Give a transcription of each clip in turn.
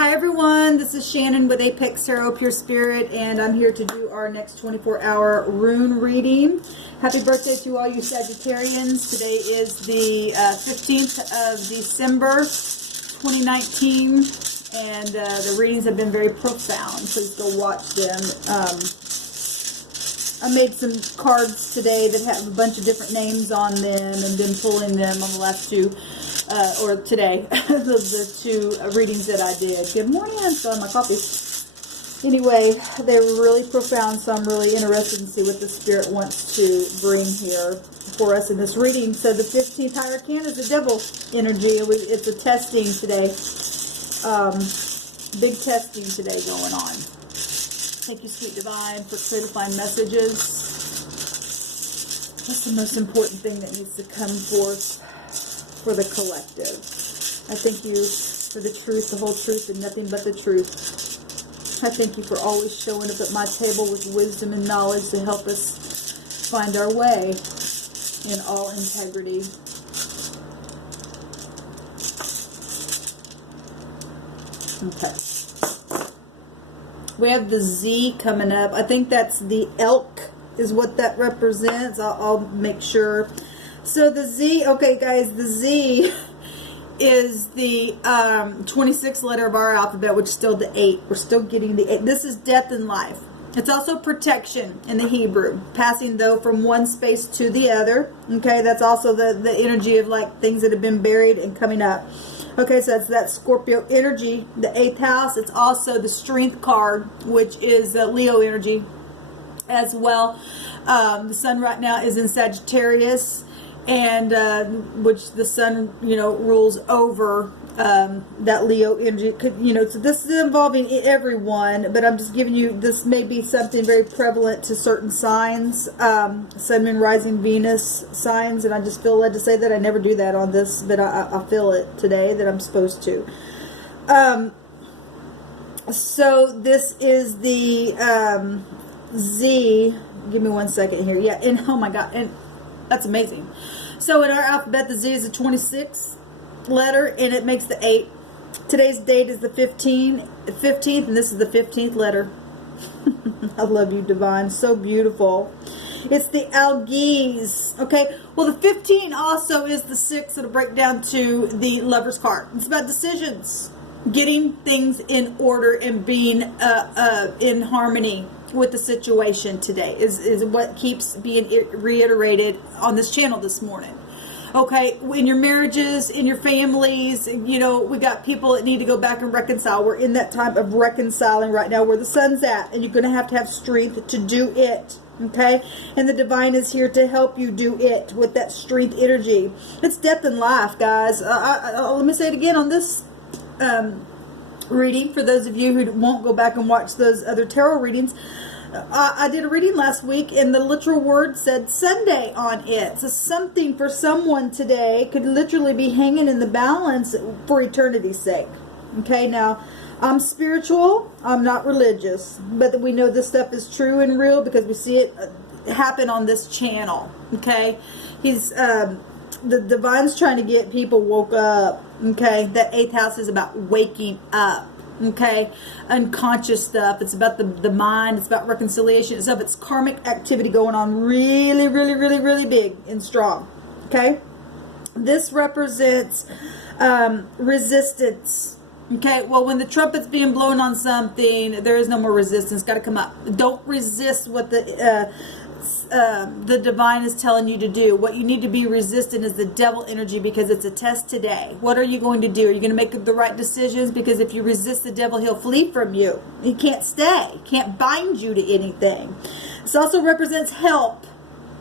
Hi everyone, this is Shannon with Apex Tarot Pure Spirit, and I'm here to do our next 24-hour rune reading. Happy birthday to all you Sagittarians. Today is the 15th of December 2019, and the readings have been very profound. Please go watch them. I made some cards today that have a bunch of different names on them and been pulling them on the last two. Or today, the two readings that I did. Good morning, I'm still on my coffee. Anyway, they were really profound, so I'm really interested in see what the Spirit wants to bring here for us in this reading. So the 15th higher arcana is the devil energy. It's a testing today. Big testing today going on. Thank you, Sweet Divine, for clarifying messages. That's the most important thing that needs to come forth for the collective. I thank you for the truth, the whole truth, and nothing but the truth. I thank you for always showing up at my table with wisdom and knowledge to help us find our way in all integrity. Okay. We have the Z coming up. I think that's the elk is what that represents. I'll make sure. So the Z, okay guys, the Z is the 26th letter of our alphabet, which is still the 8. We're still getting the 8. This is death and life. It's also protection in the Hebrew. Passing, though, from one space to the other. Okay, that's also the energy of like things that have been buried and coming up. Okay, so that's that Scorpio energy, the 8th house. It's also the strength card, which is Leo energy as well. The sun right now is in Sagittarius. And which the sun, rules over that Leo energy. So this is involving everyone, but I'm just giving you, this may be something very prevalent to certain signs, Sun, Moon, Rising, Venus signs, and I just feel led to say that. I never do that on this, but I feel it today that I'm supposed to. So this is the Z. Give me one second here. Yeah, and oh my God, and that's amazing. So in our alphabet, the Z is the 26th letter, and it makes the 8. Today's date is the 15th, and this is the 15th letter. I love you, Divine. So beautiful. It's the Algies. Okay, well, the 15 also is the 6. It'll break down to the Lover's card. It's about decisions, getting things in order and being in harmony with the situation today is what keeps being reiterated on this channel this morning. Okay, in your marriages, in your families, we got people that need to go back and reconcile. We're in that time of reconciling right now where the sun's at, and you're going to have strength to do it. Okay, and the Divine is here to help you do it with that strength energy. It's death and life, guys. Let me say it again on this reading for those of you who won't go back and watch those other tarot readings. I did a reading last week, and the literal word said Sunday on it. So something for someone today could literally be hanging in the balance for eternity's sake. Okay, now I'm spiritual, I'm not religious, but we know this stuff is true and real because we see it happen on this channel. Okay, the Divine's trying to get people woke up. Okay, that 8th house is about waking up. Okay, unconscious stuff. It's about the mind. It's about reconciliation. It's karmic activity going on really, really, really, really big and strong. Okay, this represents resistance. Okay, well, when the trumpet's being blown on something, there is no more resistance. Got to come up. Don't resist what the Divine is telling you to do. What you need to be resistant is the devil energy, because it's a test today. What are you going to do? Are you going to make the right decisions? Because if you resist the devil, he'll flee from you. He can't stay. He can't bind you to anything. This also represents help.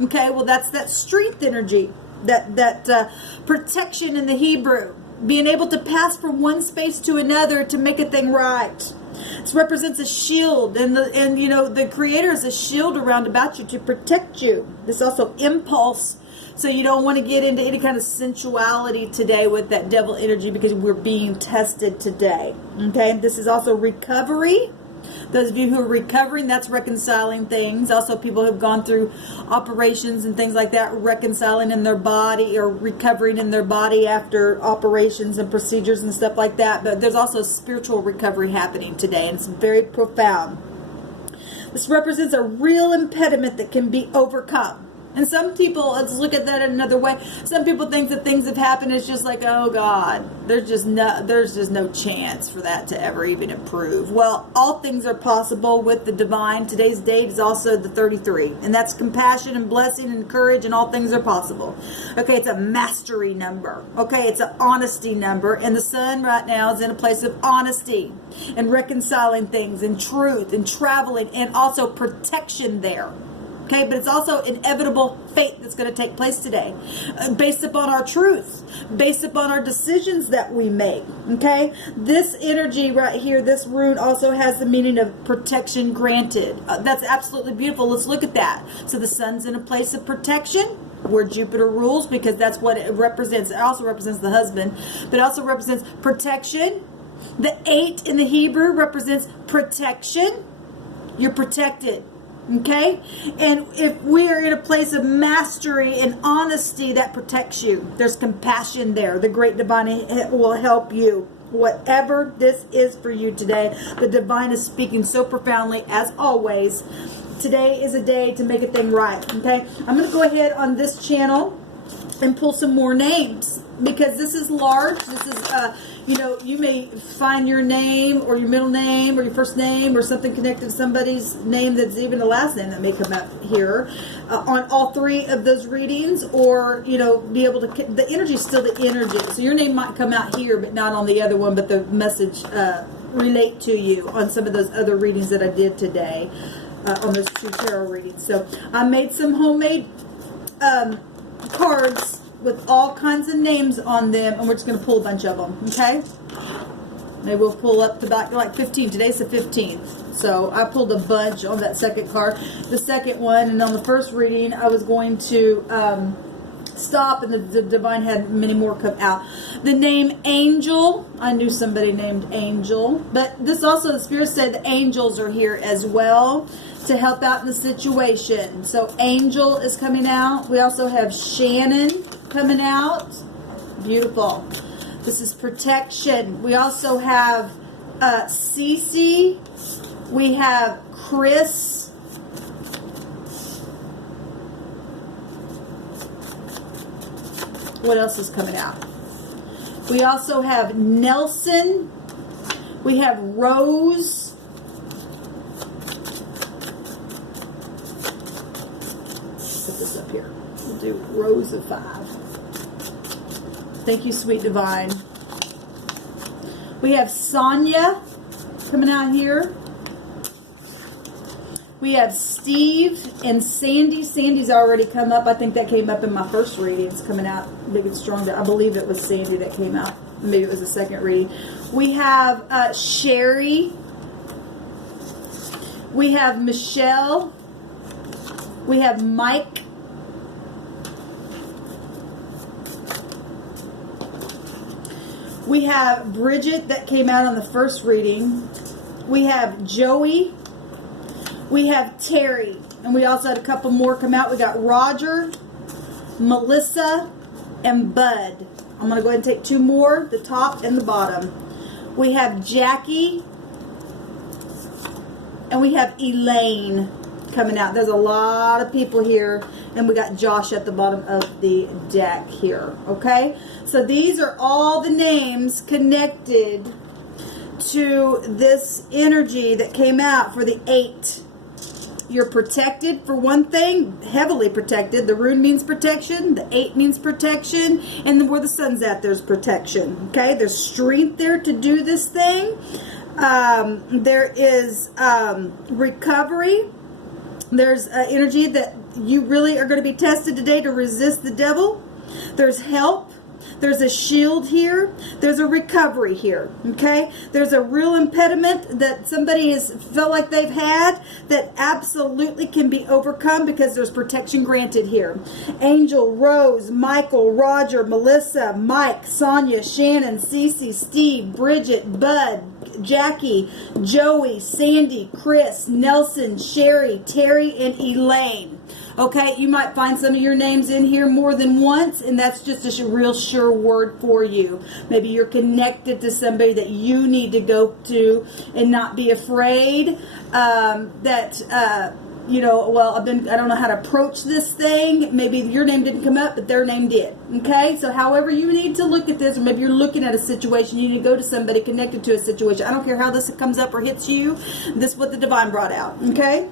Okay, well, that's that strength energy, that protection in the Hebrew, being able to pass from one space to another to make a thing right. This represents a shield, and the Creator is a shield around about you to protect you. This also impulse, so you don't want to get into any kind of sensuality today with that devil energy, because we're being tested today. Okay, this is also recovery. Those of you who are recovering, that's reconciling things. Also, people who have gone through operations and things like that, reconciling in their body or recovering in their body after operations and procedures and stuff like that. But there's also spiritual recovery happening today, and it's very profound. This represents a real impediment that can be overcome. And some people, let's look at that another way. Some people think that things have happened. It's just like, oh God, there's just no chance for that to ever even improve. Well, all things are possible with the divine. Today's date is also the 33, and that's compassion and blessing and courage, and all things are possible. Okay, it's a mastery number. Okay, it's an honesty number, and the sun right now is in a place of honesty and reconciling things and truth and traveling and also protection there. Okay, but it's also inevitable fate that's going to take place today, based upon our truth, based upon our decisions that we make. Okay, this energy right here, this rune also has the meaning of protection granted. That's absolutely beautiful. Let's look at that. So the sun's in a place of protection, where Jupiter rules, because that's what it represents. It also represents the husband, but it also represents protection. The 8 in the Hebrew represents protection. You're protected. Okay? And if we are in a place of mastery and honesty, that protects you. There's compassion there. The great divine will help you. Whatever this is for you today, the divine is speaking so profoundly, as always. Today is a day to make a thing right. Okay? I'm going to go ahead on this channel and pull some more names, because this is large. This is, you may find your name or your middle name or your first name or something connected to somebody's name that's even the last name that may come up here on all 3 of those readings, or, be able to, the energy is still the energy. So your name might come out here, but not on the other one, but the message relate to you on some of those other readings that I did today, on those 2 tarot readings. So I made some homemade cards with all kinds of names on them, and we're just going to pull a bunch of them, okay? Maybe we'll pull up to about like 15. Today's the 15th. So I pulled a bunch on that second card. The second one, and on the first reading, I was going to stop, and the divine had many more come out. The name Angel, I knew somebody named Angel, but this also, the Spirit said the angels are here as well to help out in the situation. So Angel is coming out. We also have Shannon coming out. Beautiful. This is protection. We also have Cece. We have Chris. What else is coming out? We also have Nelson. We have Rose. Put this up here. We'll do Rose of 5. Thank you, sweet divine. We have Sonia coming out here. We have Steve and Sandy. Sandy's already come up. I think that came up in my first reading. It's coming out big and strong. I believe it was Sandy that came out. Maybe it was the second reading. We have Sherry. We have Michelle. We have Mike. We have Bridget that came out on the first reading. We have Joey. We have Terry. And we also had a couple more come out. We got Roger, Melissa, and Bud. I'm going to go ahead and take 2 more, the top and the bottom. We have Jackie. And we have Elaine coming out. There's a lot of people here. And we got Josh at the bottom of the deck here. Okay? So these are all the names connected to this energy that came out for the 8. You're protected for one thing, heavily protected. The rune means protection. The 8 means protection. And where the sun's at, there's protection. Okay? There's strength there to do this thing. There is recovery. There's energy that you really are going to be tested today to resist the devil. There's help. There's a shield here. There's a recovery here. Okay? There's a real impediment that somebody has felt like they've had that absolutely can be overcome because there's protection granted here. Angel, Rose, Michael, Roger, Melissa, Mike, Sonia, Shannon, Cece, Steve, Bridget, Bud, Jackie, Joey, Sandy, Chris, Nelson, Sherry, Terry, and Elaine. Okay, you might find some of your names in here more than once, and that's just a real sure word for you. Maybe you're connected to somebody that you need to go to and not be afraid you know, well, I don't know how to approach this thing. Maybe your name didn't come up, but their name did. Okay? So however you need to look at this, or maybe you're looking at a situation, you need to go to somebody connected to a situation. I don't care how this comes up or hits you. This is what the divine brought out. Okay?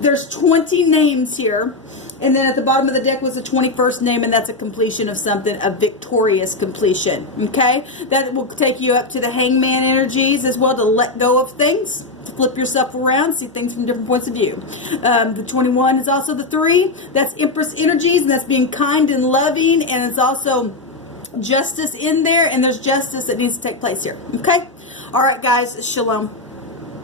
There's 20 names here. And then at the bottom of the deck was the 21st name, and that's a completion of something, a victorious completion. Okay? That will take you up to the hangman energies as well, to let go of things, to flip yourself around, see things from different points of view. The 21 is also the 3. That's Empress energies, and that's being kind and loving, and it's also justice in there, and there's justice that needs to take place here. Okay? All right, guys. Shalom.